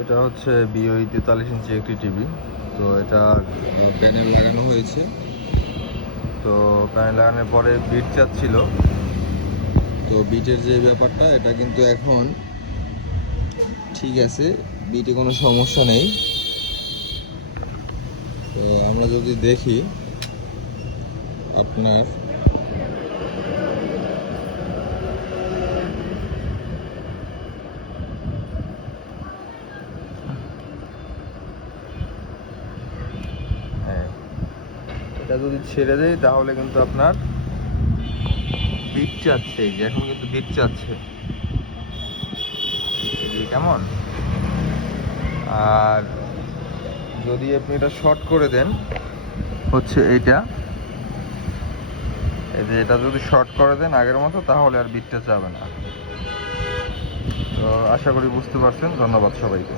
এটা হচ্ছে BOE 43 ইঞ্চি একটি টিভি। তো এটা প্যানেল লাগানো হয়েছে। তো প্যানেল লাগানোর পরে বিট চাচ্ছিল। তো বিটের যে ব্যাপারটা, এটা কিন্তু এখন ঠিক আছে, বিটে কোনো সমস্যা নেই। তো আমরা যদি দেখি আপনার হ্যাঁ, এটা যদি ছেড়ে দেয় তাহলে কিন্তু আপনার বিট চাচ্ছে। এই যে এখন কিন্তু বিট চাচ্ছে, কেমন। আর যদি আপনি এটা শর্ট করে দেন, হচ্ছে এইটা, এই যে এটা যদি শর্ট করে দেন আগের মতো, তাহলে আর বিটটা যাবে না। তো আশা করি বুঝতে পারছেন। ধন্যবাদ সবাইকে।